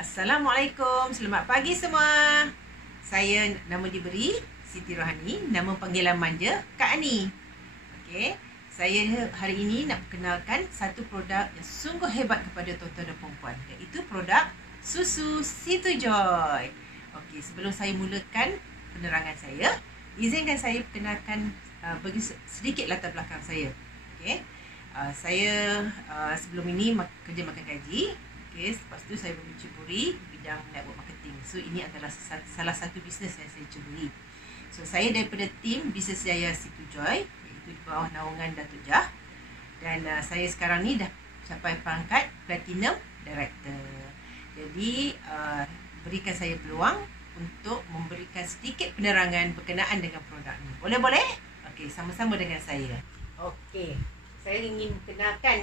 Assalamualaikum, selamat pagi semua. Saya nama diberi Siti Rohani, nama panggilan manja Kak Ani. Okey, saya hari ini nak perkenalkan satu produk yang sungguh hebat kepada tuan-tuan dan perempuan, iaitu produk susu Situ Joy. Okey, sebelum saya mulakan penerangan saya, izinkan saya perkenalkan bagi sedikit latar belakang saya. Okey, saya sebelum ini kerja makan gaji. Okay, lepas tu saya mencuburi bidang network marketing. So ini adalah salah satu bisnes yang saya cuburi. So saya daripada tim Bisnes Jaya Situ Joy, iaitu di bawah naungan Datuk Jah. Dan saya sekarang ni dah capai pangkat Platinum Director. Jadi berikan saya peluang untuk memberikan sedikit penerangan berkenaan dengan produk ni. Boleh? Okey, sama-sama dengan saya. Okey, saya ingin kenalkan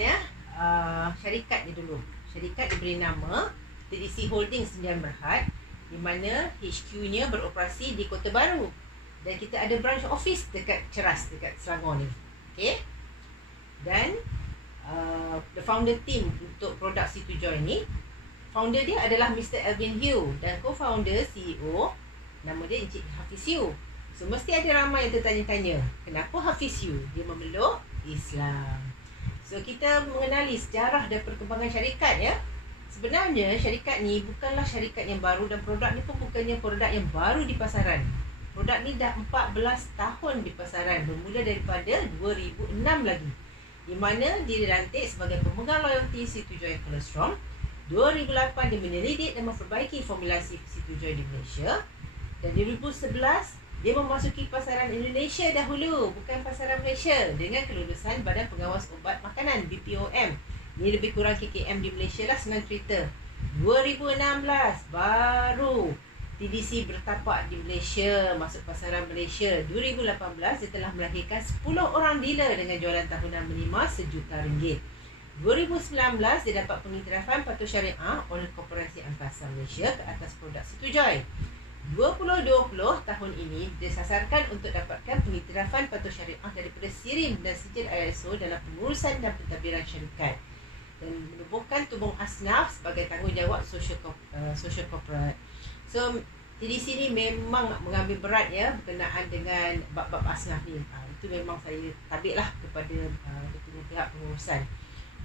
syarikat ni dulu. Syarikat diberi nama TDC Holding Sdn Bhd, di mana HQ-nya beroperasi di Kota Baru. Dan kita ada branch office dekat Ceras, dekat Selangor ni. Okay. Dan the founder team untuk produk Situ Joy ni, founder dia adalah Mr. Alvin Hu, dan co-founder CEO nama dia Encik Hafiz Hu. So mesti ada ramai yang tertanya-tanya, kenapa Hafiz Hu? Dia memeluk Islam. So kita mengenali sejarah dan perkembangan syarikat ya. Sebenarnya syarikat ni bukanlah syarikat yang baru, dan produk ni pun bukannya produk yang baru di pasaran. Produk ni dah 14 tahun di pasaran, bermula daripada 2006 lagi, di mana dia dilantik sebagai pemegang loyalty Situ Joy Cholesterol. 2008 dia menyelidik dan memperbaiki formulasi Situ Joy di Malaysia, dan 2011 dia memasuki pasaran Indonesia dahulu, bukan pasaran Malaysia, dengan kelulusan Badan Pengawas Ubat Makanan BPOM. Ini lebih kurang KKM di Malaysia lah, senang cerita. 2016 baru TDC bertapak di Malaysia, masuk pasaran Malaysia. 2018 dia telah melahirkan 10 orang dealer dengan jualan tahunan minima RM1 juta. 2019 dia dapat pengiktirafan patuh syariah oleh Koperasi Angkasa Malaysia ke atas produk Situ Joy. 2020 tahun ini disasarkan untuk dapatkan pengiktirafan patuh syariah daripada SIRIM dan sijil ISO dalam pengurusan dan pentadbiran syarikat, dan menubuhkan tubuh asnaf sebagai tanggungjawab sosial korporat. So TDC ni memang mengambil berat ya berkenaan dengan bab-bab asnaf ni. Itu memang saya tabiklah kepada pihak pengurusan.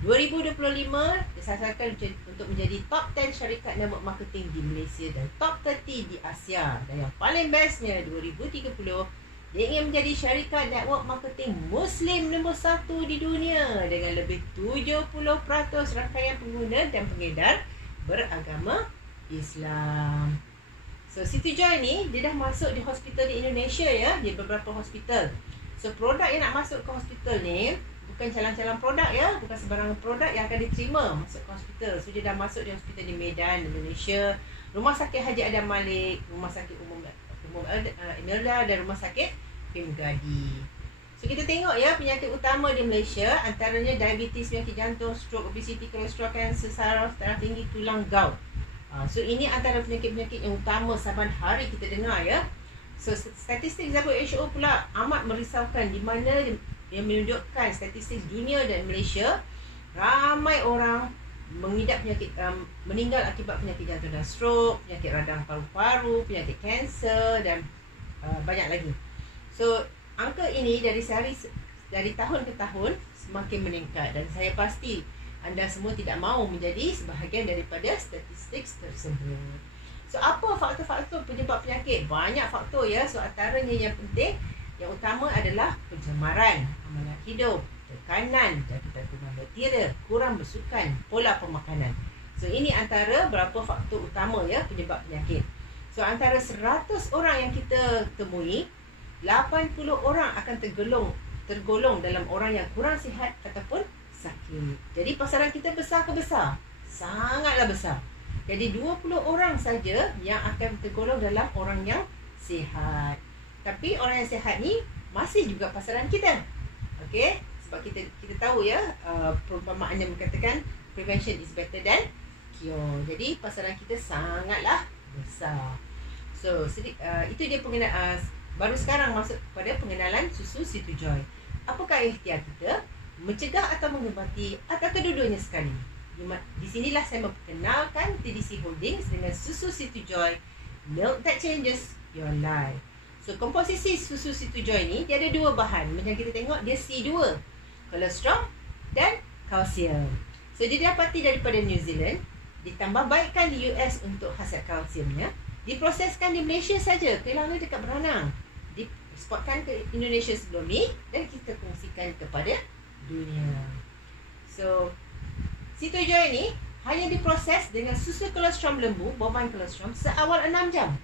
2025 disasarkan untuk menjadi top 10 syarikat network marketing di Malaysia dan top 30 di Asia. Dan yang paling bestnya 2030 dia ingin menjadi syarikat network marketing Muslim nombor 1 di dunia dengan lebih 70% rangkaian pengguna dan pengedar beragama Islam. So Situ Joy ni dia dah masuk di hospital di Indonesia ya, di beberapa hospital. So produk yang nak masuk ke hospital ni bukan calang-calang produk ya, bukan sembarangan produk yang akan diterima masuk ke hospital. So dia dah masuk di hospital di Medan, Indonesia, Rumah Sakit Haji Adam Malik, Rumah Sakit Umum Imelda, dan Rumah Sakit Pemgadi. So kita tengok ya, penyakit utama di Malaysia antaranya diabetes, penyakit jantung, stroke, obesity, kolesterol, kanser saraf, darah tinggi, tulang, gout. So ini antara penyakit-penyakit yang utama saban hari kita dengar ya. So statistik WHO pula amat merisaukan, di mana yang menunjukkan statistik dunia dan Malaysia, ramai orang mengidap penyakit meninggal akibat penyakit jantung dan stroke, penyakit radang paru-paru, penyakit kanser, dan banyak lagi. So angka ini dari tahun ke tahun semakin meningkat, dan saya pasti anda semua tidak mahu menjadi sebahagian daripada statistik tersebut. So apa faktor-faktor penyebab penyakit? Banyak faktor ya. So antaranya yang penting, yang utama adalah pencemaran amalan hidup, tekanan, jangkitan kuman bakteria, kurang bersukan, pola pemakanan. So ini antara berapa faktor utama ya penyebab penyakit. So antara 100 orang yang kita temui, 80 orang akan tergolong dalam orang yang kurang sihat ataupun sakit. Jadi pasaran kita besar ke besar? Sangatlah besar. Jadi 20 orang saja yang akan tergolong dalam orang yang sihat. Tapi orang yang sihat ni masih juga pasaran kita. Okey, sebab kita tahu ya, perumpamaan yang mengatakan prevention is better than cure. Jadi pasaran kita sangatlah besar. So itu dia pengenalan. Baru sekarang masuk pada pengenalan susu Situ Joy. Apakah ikhtiar kita? Mencegah atau mengobati, atau kedua-duanya sekali? Di sinilah saya memperkenalkan TDC Holdings dengan susu Situ Joy, milk that changes your life. So komposisi susu Situ Joy ni dia ada dua bahan. Macam kita tengok dia C2, kolesterol dan kalsium. So dia didapati daripada New Zealand, ditambah baikkan di US untuk khasiat kalsiumnya, diproseskan di Malaysia saja, kelangnya dekat Beranang, dieksportkan ke Indonesia sebelum ni dan kita kongsikan kepada dunia. So Situ Joy ni hanya diproses dengan susu kolostrum lembu, bovine kolostrum, seawal 6 jam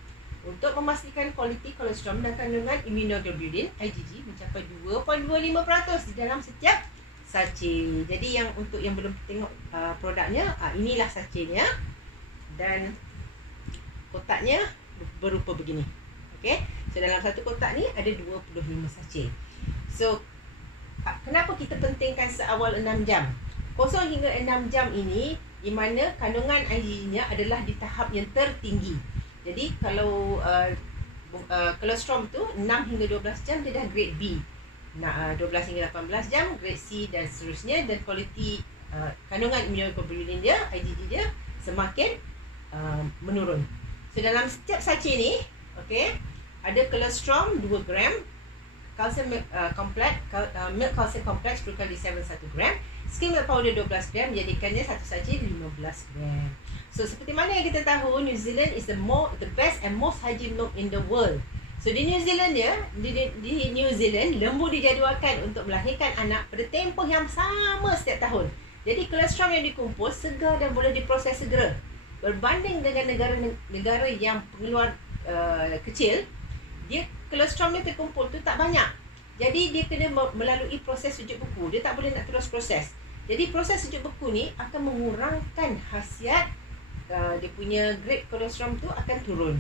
untuk memastikan kualiti kolostrum dan kandungan immunoglobulin IgG mencapai 2.25% di dalam setiap sachet. Jadi yang untuk yang belum tengok produknya, inilah sachetnya dan kotaknya berupa begini. Okey. So dalam satu kotak ni ada 25 sachet. So kenapa kita pentingkan seawal 6 jam? 0 hingga 6 jam ini di mana kandungan IgG-nya adalah di tahap yang tertinggi. Jadi kalau kolostrum tu 6 hingga 12 jam dia dah grade B. 12 hingga 18 jam grade C dan seterusnya, dan kualiti kandungan immunoglobulin dia, IgG dia semakin menurun. So dalam setiap sachet ni, okey, ada kolostrum 2 gram, kalsium kompleks, milk calcium complex Prucali 7 1 gram, skim milk powder 12 gram, jadikannya satu sachet 15 gram. So seperti mana yang kita tahu, New Zealand is the best and most hygiene milk in the world. So di New Zealand di New Zealand lembu dijadualkan untuk melahirkan anak pada tempoh yang sama setiap tahun. Jadi kolostrum yang dikumpul segar dan boleh diproses segera. Berbanding dengan negara yang pengeluar kecil, dia kolostrum ni terkumpul tu tak banyak. Jadi dia kena melalui proses sejuk beku. Dia tak boleh nak terus proses. Jadi proses sejuk beku ni akan mengurangkan khasiat dia punya grade kolostrum tu akan turun.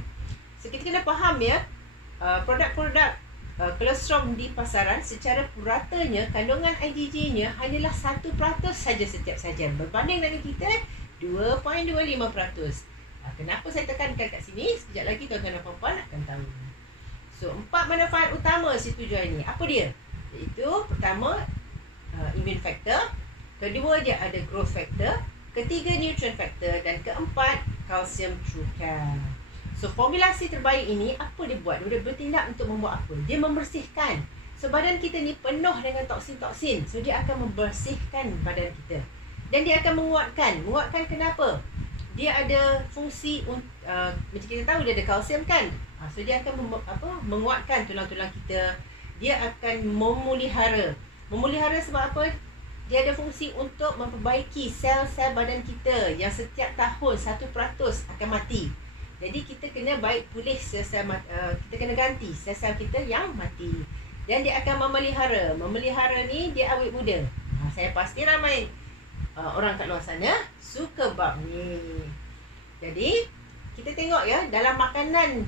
So kita kena faham ya, produk-produk kolostrum di pasaran secara puratanya kandungan IgG-nya hanyalah 1% saja setiap sajian, berbanding dengan kita 2.25%. Kenapa saya tekankan kat sini? Sekejap lagi tuan-tuan dan puan-puan akan tahu. So 4 manfaat utama Situ Joy ni. Apa dia? Iaitu pertama, immune factor. Kedua, dia ada growth factor. Ketiga, nutrient factor. Dan keempat, kalsium Trucal. So formulasi terbaik ini, apa dia buat? Dia bertindak untuk membuat apa? Dia membersihkan. So badan kita ni penuh dengan toksin-toksin. So dia akan membersihkan badan kita. Dan dia akan menguatkan. Menguatkan kenapa? Dia ada fungsi, macam kita tahu dia ada kalsium kan? So dia akan menguatkan tulang-tulang kita. Dia akan memelihara. Memelihara sebab apa? Dia ada fungsi untuk memperbaiki sel-sel badan kita yang setiap tahun 1% akan mati. Jadi kita kena baik pulih sel-sel, kita kena ganti sel-sel kita yang mati. Dan dia akan memelihara. Memelihara ni dia awet muda. Saya pasti ramai orang kat luar sana suka bab ni. Jadi kita tengok ya, dalam makanan,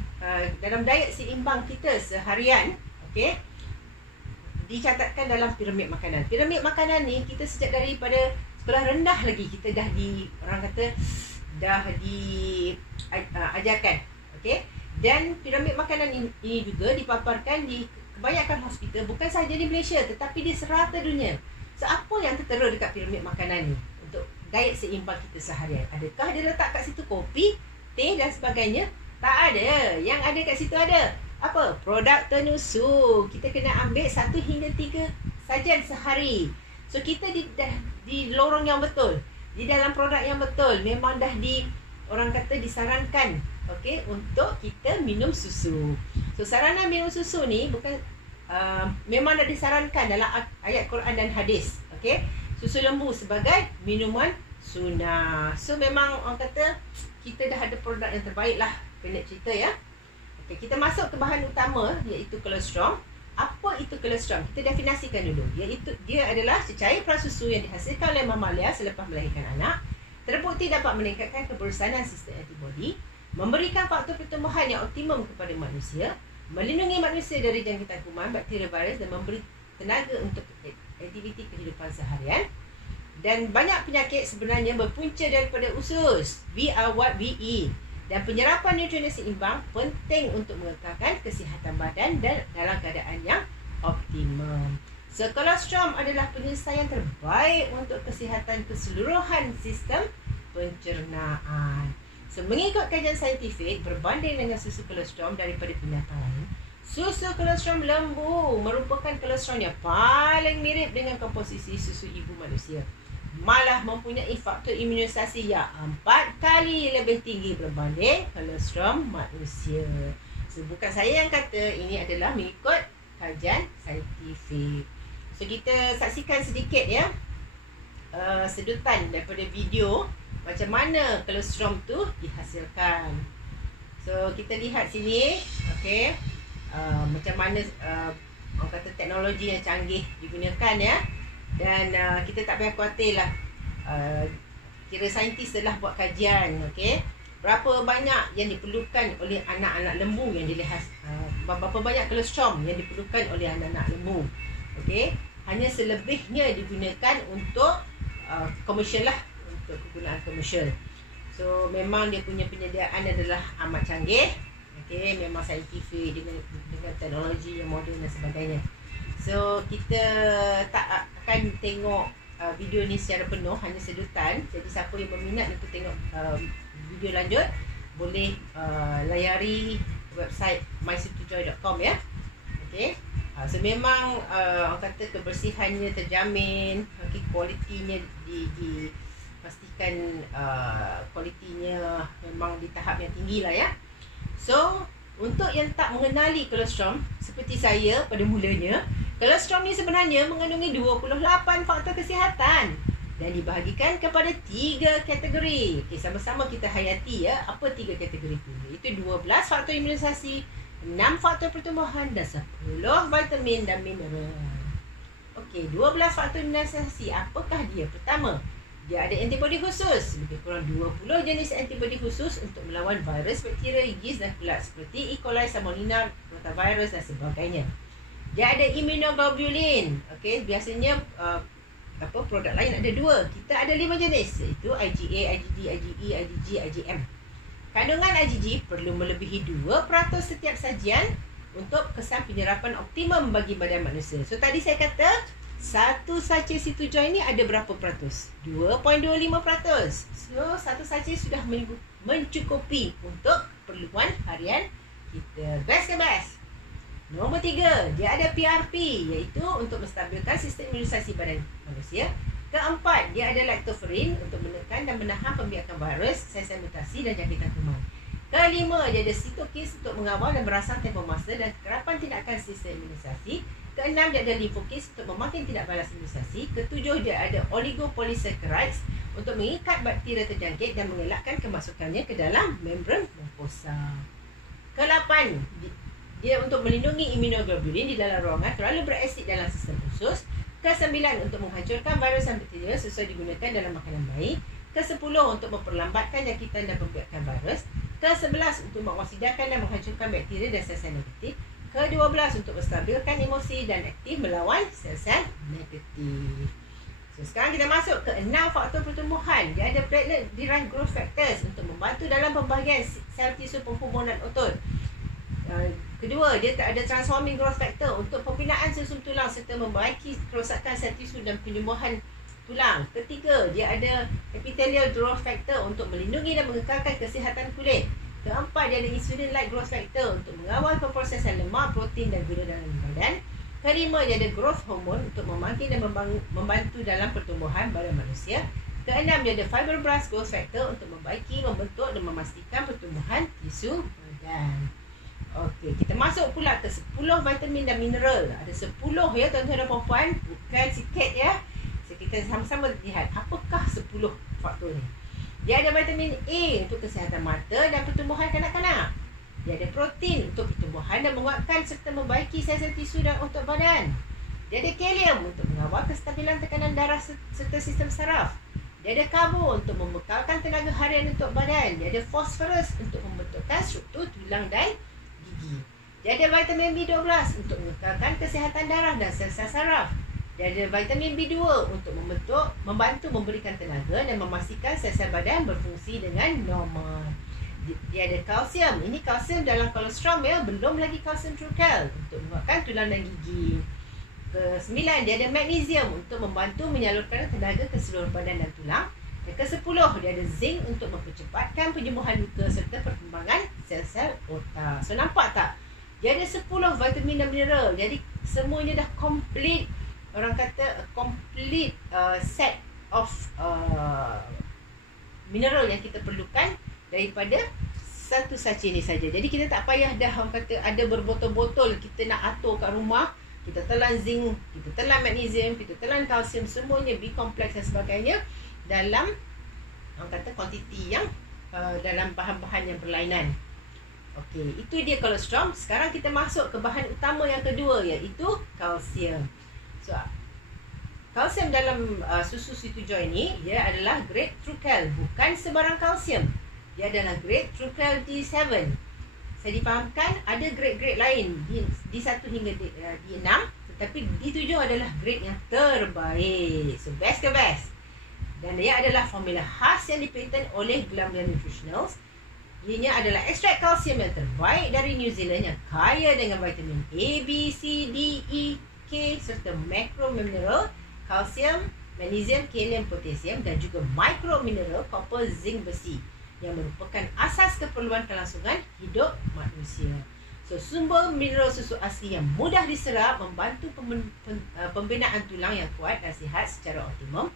dalam diet seimbang kita seharian, okey, dicatatkan dalam piramid makanan. Piramid makanan ni kita sejak daripada sekolah rendah lagi kita dah orang kata dah diajarkan, okey. Dan piramid makanan ini juga dipaparkan di kebanyakan hospital, bukan sahaja di Malaysia tetapi di serata dunia. So apa yang tertera dekat piramid makanan ni untuk diet seimbang kita seharian? Adakah dia letak kat situ kopi, teh dan sebagainya? Tak ada. Yang ada kat situ ada apa? Produk tenusu. Kita kena ambil 1 hingga 3 sajian sehari. So kita di lorong yang betul, di dalam produk yang betul, memang dah orang kata disarankan, okey, untuk kita minum susu. So saranan minum susu ni bukan memang dah disarankan dalam ayat Quran dan hadis, okey. Susu lembu sebagai minuman sunnah. So memang orang kata kita dah ada produk yang terbaik lah, pendek cerita ya. Okey, kita masuk ke bahan utama iaitu kolostrum. Apa itu kolostrum? Kita definisikan dulu. Iaitu dia adalah cecair prasusu yang dihasilkan oleh mamalia selepas melahirkan anak. Terbukti dapat meningkatkan kebersanan sistem antibodi, memberikan faktor pertumbuhan yang optimum kepada manusia, melindungi manusia dari jangkitan kuman, bakteria, virus dan memberi tenaga untuk aktiviti kehidupan seharian. Dan banyak penyakit sebenarnya berpunca daripada usus. We are what we eat. Dan penyerapan nutrien yang seimbang penting untuk mengekalkan kesihatan badan dan dalam keadaan yang optimum. So, kolostrum adalah penyelesaian terbaik untuk kesihatan keseluruhan sistem pencernaan. So, mengikut kajian saintifik berbanding dengan susu kolostrum daripada binatang lain, susu kolostrum lembu merupakan kolostrum yang paling mirip dengan komposisi susu ibu manusia. Malah mempunyai faktor imunisasi yang 4 kali lebih tinggi berbanding kolostrum manusia. So, bukan saya yang kata, ini adalah mengikut kajian saintifik. So, kita saksikan sedikit ya sedutan daripada video macam mana kolostrum tu dihasilkan. So, kita lihat sini, okey, macam mana orang kata teknologi yang canggih digunakan ya. Dan kita tak payah khawatir lah, kira saintis telah buat kajian, okey, berapa banyak yang diperlukan oleh anak-anak lembu yang dilihat, berapa banyak kolostrum yang diperlukan oleh anak-anak lembu. Okey, hanya selebihnya digunakan untuk komersial lah, untuk kegunaan komersial. So, memang dia punya penyediaan adalah amat canggih. Okey, memang saintifik dengan teknologi yang moden dan sebagainya. So, kita tak akan tengok video ni secara penuh, hanya sedutan. Jadi, siapa yang berminat untuk tengok video lanjut, boleh layari website mysitujoy.com ya. Okey. So, memang orang kata kebersihannya terjamin, okay, kualitinya dipastikan, kualitinya memang di tahap yang tinggi lah ya. So, untuk yang tak mengenali kolostrum seperti saya pada mulanya, kolostrum ni sebenarnya mengandungi 28 faktor kesihatan dan dibahagikan kepada 3 kategori. Okay, sama-sama kita hayati ya, apa 3 kategori itu? Itu 12 faktor imunisasi, 6 faktor pertumbuhan dan 10 vitamin dan mineral. Okey, 12 faktor imunisasi. Apakah dia? Pertama, dia ada antibodi khusus. Lebih kurang 20 jenis antibodi khusus untuk melawan virus, bakteria, yeast dan kulat seperti E. coli, Salmonella, rotavirus dan sebagainya. Dia ada immunoglobulin. Okey, biasanya produk lain ada 2. Kita ada 5 jenis, iaitu IgA, IgD, IgE, IgG, IgM. Kandungan IgG perlu melebihi 2% setiap sajian untuk kesan penyerapan optimum bagi badan manusia. So, tadi saya kata satu sachet Situjoy ni ada berapa peratus? 2.25%. So, satu sachet sudah mencukupi untuk keperluan harian kita. Best ke best? Nombor 3, dia ada PRP, iaitu untuk menstabilkan sistem imunisasi badan manusia. Keempat, dia ada lactoferrin untuk menekan dan menahan pembiakan virus, sel-sel mutasi dan jangkitan kuman. Kelima, dia ada cytokines untuk mengawal dan merangsang tempoh masa dan kekerapan tindakan sistem imunisasi. Keenam, dia ada lymphokines untuk memakin tindak balas imunisasi. Ketujuh, dia ada oligopolysaccharides untuk mengikat bakteria terjangkit dan mengelakkan kemasukannya ke dalam membran mucosa. Kelapan, dia untuk melindungi immunoglobulin di dalam ruangan terlalu berasid dalam sistem usus. Ke-9, untuk menghancurkan virus dan bakteria sesuai digunakan dalam makanan bayi. Ke-10, untuk memperlambatkan jangkitan dan pembiakan virus. Ke-11, untuk mengosidakan dan menghancurkan bakteria dan sel-sel negatif. Ke-12, untuk menstabilkan emosi dan aktif melawan sel-sel negatif. So, sekarang kita masuk ke 6 faktor pertumbuhan. Dia ada platelet-derived growth factors untuk membantu dalam pembahagian sel tisu penghubungan otot. Kedua, dia ada transforming growth factor untuk pembinaan susun tulang serta membaiki kerosakan sel tisu dan penyembuhan tulang. Ketiga, dia ada epithelial growth factor untuk melindungi dan mengekalkan kesihatan kulit. Keempat, dia ada insulin-like growth factor untuk mengawal pemprosesan lemak, protein dan gula dalam badan. Kelima, dia ada growth hormone untuk memancing dan membantu dalam pertumbuhan badan manusia. Keenam, dia ada fibroblast growth factor untuk membaiki, membentuk dan memastikan pertumbuhan tisu badan. Okey, kita masuk pula ke 10 vitamin dan mineral. Ada 10 ya tuan-tuan dan puan-puan, bukan sikit ya. So, kita sama-sama lihat apakah 10 faktor ni. Dia ada vitamin A untuk kesihatan mata dan pertumbuhan kanak-kanak. Dia ada protein untuk pertumbuhan dan menguatkan serta membaiki sel-sel tisu dan otot badan. Dia ada kalium untuk mengawal kestabilan tekanan darah serta sistem saraf. Dia ada karbo untuk membekalkan tenaga harian untuk badan. Dia ada fosforus untuk membentukkan struktur tulang dan gigi. Dia ada vitamin B12 untuk mengekalkan kesihatan darah dan sel-sel saraf. Dia ada vitamin B2 untuk membantu memberikan tenaga dan memastikan sel-sel badan berfungsi dengan normal. Dia ada kalsium. Ini kalsium dalam kolostrum ya, belum lagi kalsium true cal untuk menguatkan tulang dan gigi. ke-9 dia ada magnesium untuk membantu menyalurkan tenaga ke seluruh badan dan tulang. Yang ke-10 dia ada zinc untuk mempercepatkan penyembuhan luka serta perkembangan sel-sel otak. So nampak tak? Dia ada 10 vitamin dan mineral. Jadi semuanya dah complete. Orang kata complete set of mineral yang kita perlukan daripada satu sachet ni saja. Jadi kita tak payah dah orang kata ada berbotol-botol kita nak atur kat rumah. Kita telan zinc, kita telan magnesium, kita telan kalsium, semuanya B-kompleks dan sebagainya dalam orang kata kuantiti yang dalam bahan-bahan yang berlainan. Okey, itu dia kolesterol. Sekarang kita masuk ke bahan utama yang kedua, iaitu kalsium. So kalsium dalam susu Sweet to Joy ni dia adalah grade TrueCal, bukan sebarang kalsium. Dia adalah grade TrueCal D7. Saya difahamkan ada grade-grade lain D1 hingga D6, tetapi D7 adalah grade yang terbaik. So best ke best. Dan ia adalah formula khas yang dipatent oleh Glanbia Nutritionals. Ianya adalah ekstrak kalsium yang terbaik dari New Zealand yang kaya dengan vitamin A, B, C, D, E, K serta makromineral, kalsium, magnesium, kalium, potasium dan juga mikromineral, copper, zinc, besi yang merupakan asas keperluan kelangsungan hidup manusia. So, sumber mineral susu asli yang mudah diserap membantu pembinaan tulang yang kuat dan sihat secara optimum.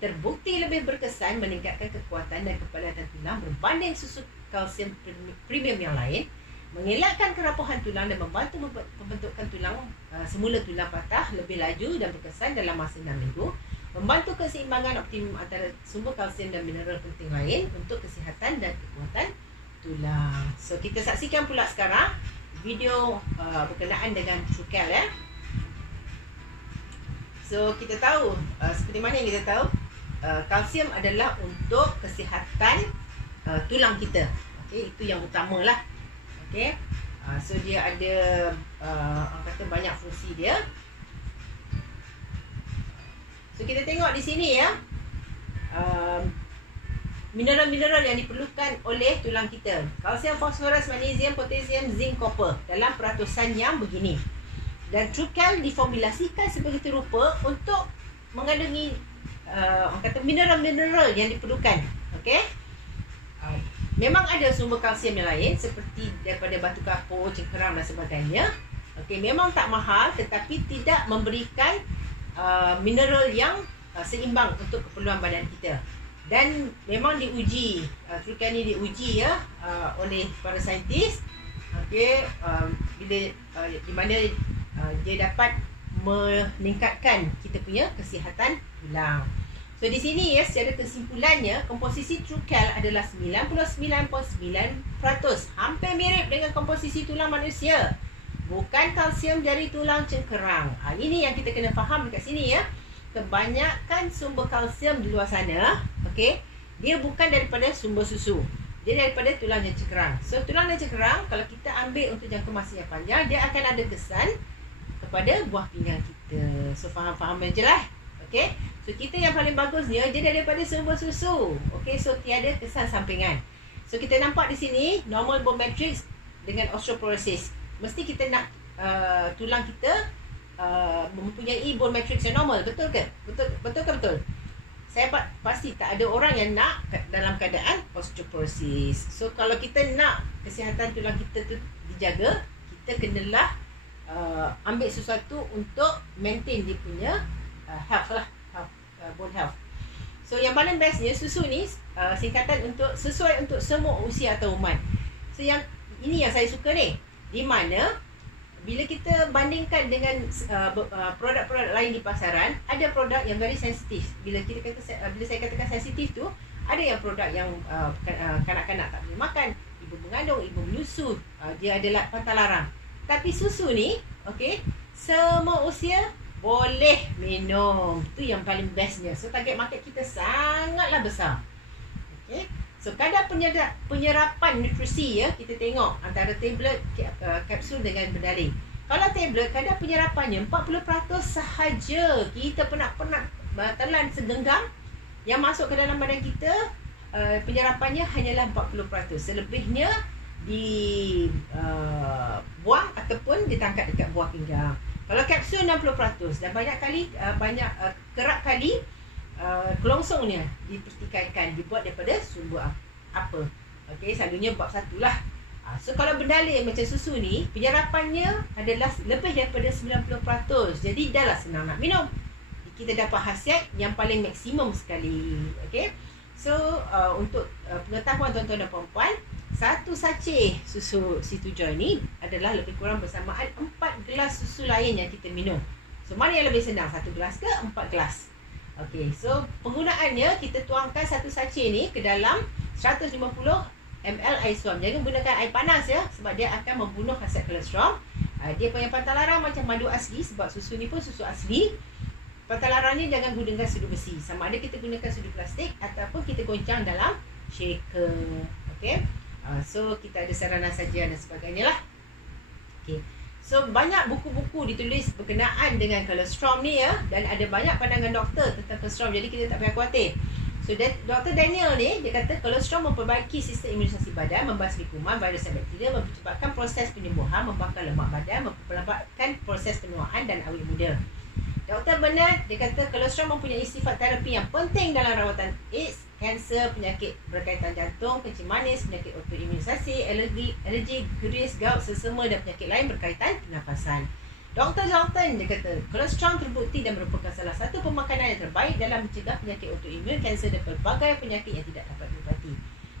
Terbukti lebih berkesan meningkatkan kekuatan dan kepadatan tulang berbanding susu kalsium premium yang lain, mengelakkan kerapuhan tulang dan membantu pembentukan tulang semula tulang patah lebih laju dan berkesan dalam masa 6 minggu. Membantu keseimbangan optimum antara sumber kalsium dan mineral penting lain untuk kesihatan dan kekuatan tulang. So, kita saksikan pula sekarang video berkenaan dengan TrueCal ya. So, kita tahu, seperti mana yang kita tahu, kalsium adalah untuk kesihatan tulang kita. Okay, itu yang utamalah. Okay, so dia ada orang kata banyak fungsi dia. So kita tengok di sini ya, mineral-mineral yang diperlukan oleh tulang kita. Kalsium, fosforus, magnesium, potasium, zinc, copper dalam peratusan yang begini. Dan TrueCal diformulasikan sebegitu rupa untuk mengandungi orang kata mineral-mineral yang diperlukan. Okey. Memang ada sumber kalsium yang lain seperti daripada batu kapur, cengkeram dan sebagainya. Okey, memang tak mahal tetapi tidak memberikan mineral yang seimbang untuk keperluan badan kita. Dan memang diuji, TrueCal ni diuji ya oleh para saintis. Okey, bila di mana dia dapat meningkatkan kita punya kesihatan tulang. So di sini ya, secara kesimpulannya komposisi TrueCal adalah 99.9%, hampir mirip dengan komposisi tulang manusia. Bukan kalsium dari tulang cengkerang. Ini yang kita kena faham dekat sini ya. Kebanyakan sumber kalsium di luar sana, okey, dia bukan daripada sumber susu. Dia daripada tulang dan cengkerang. So tulang dan cengkerang kalau kita ambil untuk jangka masa yang panjang, dia akan ada kesan kepada buah pinggang kita. So faham-faham je lah. Okey. So kita yang paling bagusnya dia daripada sumber susu. Okey, so tiada kesan sampingan. So kita nampak di sini normal bone matrix dengan osteoporosis. Mesti kita nak tulang kita mempunyai bone matrix yang normal, betul ke? Betul. Saya pasti tak ada orang yang nak dalam keadaan osteoporosis. So kalau kita nak kesihatan tulang kita tu dijaga, kita kenalah ambil sesuatu untuk maintain dia punya health lah, bone health. So yang paling bestnya susu ni singkatan untuk sesuai untuk semua usia atau umat. So yang ini yang saya suka ni, di mana bila kita bandingkan dengan produk-produk lain di pasaran, ada produk yang very sensitif. Bila saya katakan sensitif tu, ada yang produk yang kanak-kanak tak boleh makan, ibu mengandung, ibu menyusu, dia adalah pantang-larang. Tapi susu ni, okey, semua usia boleh minum. Itu yang paling bestnya. So target market kita sangatlah besar. Okey. So kadar penyerapan nutrisi ya, kita tengok antara tablet, kapsul dengan berdalih. Kalau tablet, kadar penyerapannya 40% sahaja. Kita penat-penat telan segenggam yang masuk ke dalam badan kita, penyerapannya hanyalah 40%. Selebihnya dibuang ataupun ditangkap dekat buah pinggang. Kalau kapsul 60%, dan kerap kali kelongsongnya dipertikaikan, dibuat daripada sumber apa. Okey, selalunya bab 1 lah. So kalau berdalih macam susu ni, penyerapannya adalah lebih daripada 90%. Jadi dah lah senang nak minum. Kita dapat khasiat yang paling maksimum sekali. Okey. So untuk pengetahuan tuan-tuan dan puan-puan, satu sachet susu C2Joy ni adalah lebih kurang bersamaan 4 gelas susu lain yang kita minum. So mana yang lebih senang, 1 gelas ke 4 gelas? Okey, so penggunaannya, kita tuangkan satu sachet ni ke dalam 150 ml air suam. Jangan gunakan air panas ya, sebab dia akan membunuh khasiat kolesterol. Dia punya pantalaran macam madu asli, sebab susu ni pun susu asli. Pantalarannya jangan gunakan sudu besi. Sama ada kita gunakan sudu plastik ataupun kita goncang dalam shaker. Okey. So kita ada saranan saja dan sebagainya lah. Okay. So banyak buku-buku ditulis berkenaan dengan kolesterol ni ya, dan ada banyak pandangan doktor tentang kolesterol, jadi kita tak payah khawatir. So Dr. Daniel ni, dia kata kolesterol memperbaiki sistem imunisasi badan, membasmi kuman, virus dan bakteria, mempercepatkan proses penyembuhan, membakar lemak badan, memperlambatkan proses penuaan dan awet muda. Dr. Bernard, dia kata kolesterol mempunyai sifat terapi yang penting dalam rawatan AIDS, kanser, penyakit berkaitan jantung, kencing manis, penyakit autoimunisasi, alergi, gris, gout, sesama dan penyakit lain berkaitan pernafasan. Dr. Johnson, dia kata kolesterol terbukti dan merupakan salah satu pemakanan yang terbaik dalam mencegah penyakit autoimun, kanser dan pelbagai penyakit yang tidak dapat diubati.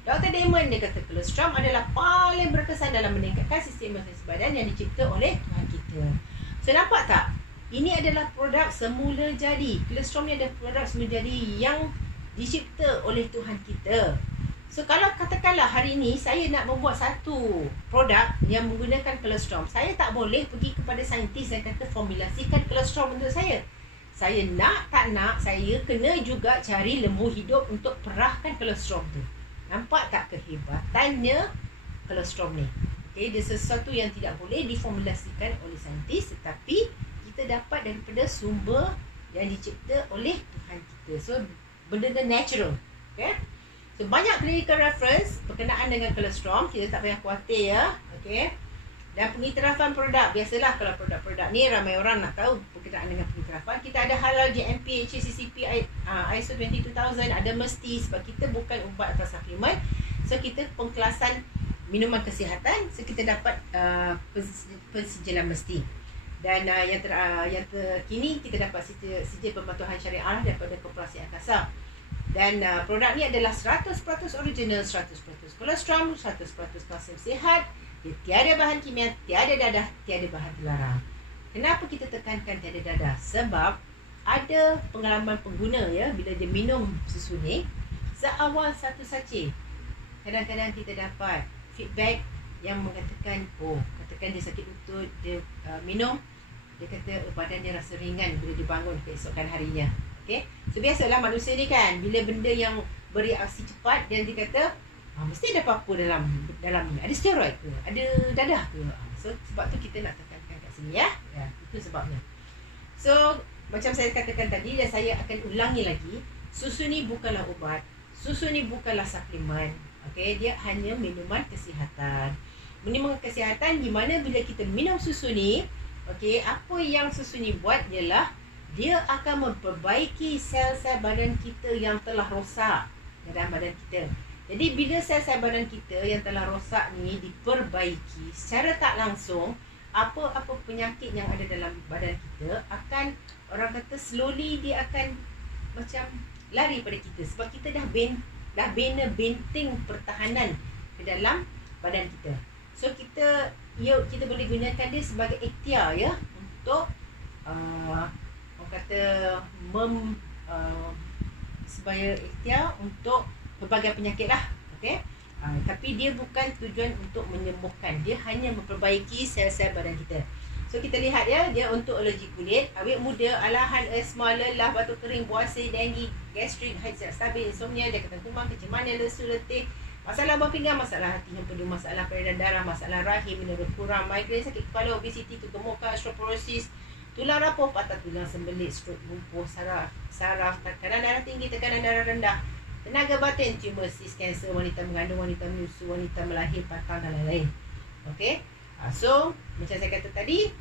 Dr. Damon, dia kata kolesterol adalah paling berkesan dalam meningkatkan sistem imunisasi badan yang dicipta oleh Tuhan kita. So nampak tak? Ini adalah produk semula jadi. Kolesterol ni adalah produk semula jadi yang dicipta oleh Tuhan kita. So kalau katakanlah hari ini saya nak membuat satu produk yang menggunakan kolesterol, saya tak boleh pergi kepada saintis dan kata formulasikan kolesterol untuk saya. Saya nak tak nak, saya kena juga cari lembu hidup untuk perahkan kolesterol tu. Nampak tak kehebatannya kolesterol ni? Okay, dia sesuatu yang tidak boleh diformulasikan oleh saintis, tetapi kita dapat daripada sumber yang dicipta oleh Tuhan kita. So benda natural. Okay? So banyak clinical reference berkenaan dengan kolesterol, kita tak payah khawatir ya. Okay? Dan pengiktirafan produk, biasalah kalau produk-produk ni ramai orang nak tahu berkenaan dengan pengiktirafan. Kita ada halal, GMP, HACCP, ISO 22000, ada mesti, sebab kita bukan ubat atau suplemen. So kita pengkelasan minuman kesihatan, so kita dapat pensijilan mesti. Dan yang terkini kita dapat sijil pematuhan syariah daripada Koperasi Angkasa. Dan produk ni adalah 100% original, 100% kolesterol, 100% kalsium sihat. Dia tiada bahan kimia, tiada dadah, tiada bahan terlarang. Kenapa kita tekankan tiada dadah? Sebab ada pengalaman pengguna ya, bila dia minum susu ni, seawal satu sachet, kadang-kadang kita dapat feedback yang mengatakan, katakan dia sakit lutut, dia minum, dia kata badan dia rasa ringan bila dia bangun keesokan harinya. Okay? So biasalah manusia ni kan, bila benda yang bereaksi cepat, dan dia kata mesti ada apa-apa dalam ni. Ada steroid ke? Ada dadah ke? So sebab tu kita nak tekankan kat sini ya. Itu sebabnya. So macam saya katakan tadi, dan saya akan ulangi lagi, susu ni bukanlah ubat, susu ni bukanlah suplemen. Okay? Dia hanya minuman kesihatan. Minuman kesihatan di mana bila kita minum susu ni, okay, apa yang susu ni buat ialah dia akan memperbaiki sel-sel badan kita yang telah rosak dalam badan kita. Jadi bila sel-sel badan kita yang telah rosak ni diperbaiki, secara tak langsung, apa-apa penyakit yang ada dalam badan kita akan, orang kata slowly dia akan macam lari pada kita, sebab kita dah bina benteng pertahanan ke dalam badan kita. So kita boleh gunakan dia sebagai ikhtiar ya, untuk orang kata sebagai ikhtiar untuk pelbagai penyakit lah. Okay? Tapi dia bukan tujuan untuk menyembuhkan, dia hanya memperbaiki sel-sel badan kita. So kita lihat ya, dia untuk alergi kulit, awet muda, alahan, asma, lelah, batuk kering, buasir, denggi, gastrik, haid stabil, insomnia, jangkitan kuman, kencing manis, lesu, letih, masalah buah pinggang, masalah hati empedu, masalah peredaran darah, masalah rahim, mineral kurang, migrain, sakit kepala, obesiti, kegemukan, osteoporosis, tulang rapuh, patah tulang, sembelit, strok, lumpuh, saraf, tekanan darah tinggi, tekanan darah rendah, tenaga batin, tumor, sis, kanser, wanita mengandung, wanita menyusu, wanita melahirkan, dan lain-lain. Okey? So, macam saya kata tadi,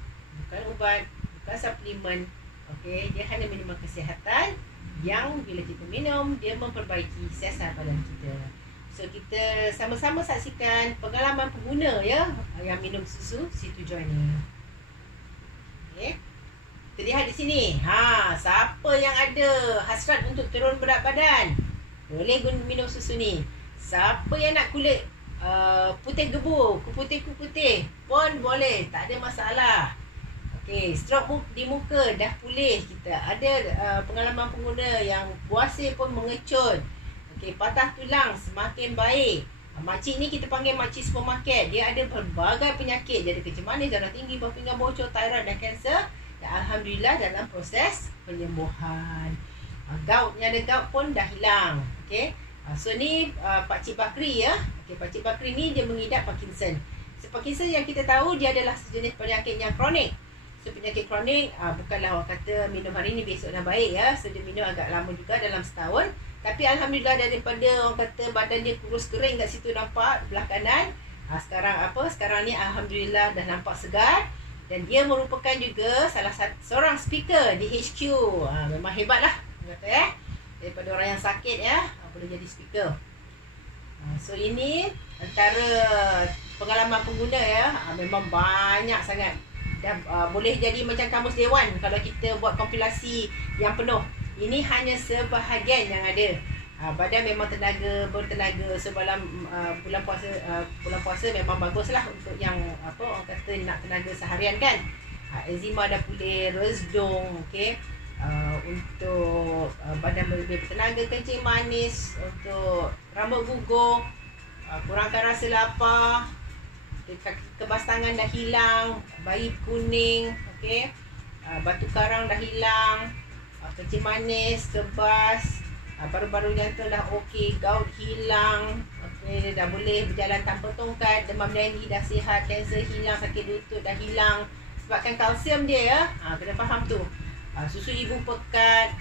bukan ubat, bukan suplemen. Okey, dia hanya minuman kesihatan yang bila kita minum, dia memperbaiki siasat badan kita. So kita sama-sama saksikan pengalaman pengguna ya yang minum susu C2Joy ni. Okey. Kita lihat di sini. Siapa yang ada hasrat untuk turun berat badan, boleh minum susu ni. Siapa yang nak kulit putih gebu, kuputih pun boleh, tak ada masalah. Okey, stroke di muka dah pulih. Kita ada pengalaman pengguna yang puasa pun mengecut. Okey, patah tulang semakin baik. Makcik ni kita panggil makcik supermarket. Dia ada pelbagai penyakit. Dia ada kencing manis, darah tinggi, buah pinggang bocor, thyroid dan kanser. Dan alhamdulillah dalam proses penyembuhan. Goutnya ada gout pun dah hilang. Okey. So ni Pakcik Bakri ya. Okey, Pakcik Bakri ni dia mengidap Parkinson. So Parkinson yang kita tahu dia adalah sejenis penyakit yang kronik. So penyakit kronik bukanlah orang kata minum hari ni besok dah baik ya. So dia minum agak lama juga dalam setahun. Tapi alhamdulillah daripada orang kata badan dia kurus kering kat situ nampak belah kanan. Sekarang ni alhamdulillah dah nampak segar. Dan dia merupakan juga seorang speaker di HQ. Memang hebat lah kata daripada orang yang sakit ya boleh jadi speaker. So ini antara pengalaman pengguna ya. Memang banyak sangat. Boleh jadi macam kamus dewan kalau kita buat kompilasi yang penuh. Ini hanya sebahagian yang ada. Badan memang bertenaga. So bulan puasa memang baguslah untuk yang orang kata nak tenaga seharian kan. Eczema dah pulih, resdung, okey. Untuk badan lebih bertenaga, kencing manis, untuk rambut gugur, kurangkan rasa lapar, kebas tangan dah hilang, bayi kuning, okey. Batu karang dah hilang, kencing manis, kebas, paru-paru jantung dah okey, gout hilang, okey, dah boleh berjalan tanpa tongkat, demam denggi dah sihat, kanser hilang, sakit lutut dah hilang sebabkan kalsium dia ya. Kena faham tu. Susu ibu pekat,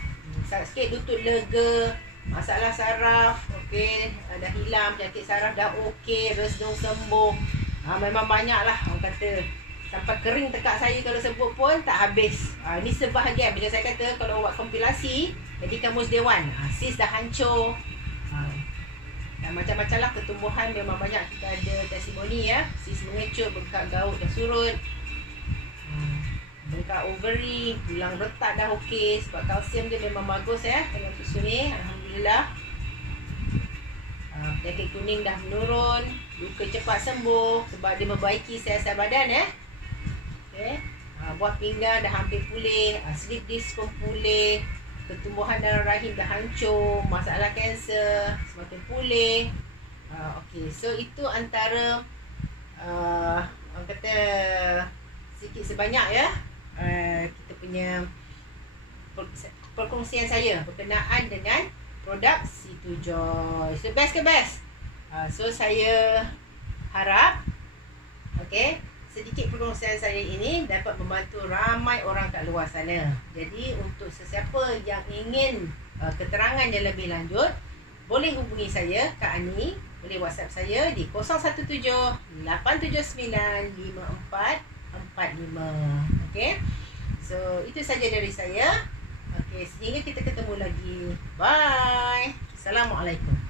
sikit lutut lega, masalah saraf okey, dah hilang, penyakit saraf dah okey, resdung sembuh. Memang banyaklah orang kata. Sampai kering tekak saya kalau sebut pun tak habis. Ini sebahagian. Bila saya kata kalau buat kompilasi, jadi kamus dewan. Sis dah hancur. Dan macam-macam lah ketumbuhan memang banyak. Kita ada testimoni ya. Sis mengecut, bengkak gaut dah surut. Bengkak ovary, tulang retak dah okey. Sebab kalsium dia memang bagus ya dalam susu ni. Alhamdulillah. Penyakit kuning dah menurun. Luka cepat sembuh sebab dia membaiki sel-sel badan ya. Okay. Buah pinggang dah hampir pulih, slip disc pun pulih, ketumbuhan dalam rahim dah hancur, masalah kanser semakin pulih. Okay, so itu antara orang kata sikit sebanyak ya kita punya perkongsian saya berkenaan dengan produk C2Joy. So best ke best? So saya harap sedikit perkongsian saya ini dapat membantu ramai orang kat luar sana. Jadi untuk sesiapa yang ingin keterangan yang lebih lanjut, boleh hubungi saya, Kak Ani. Boleh WhatsApp saya di 017-879-5445. Okey. So itu saja dari saya. Okey, sehingga kita ketemu lagi. Bye. Assalamualaikum.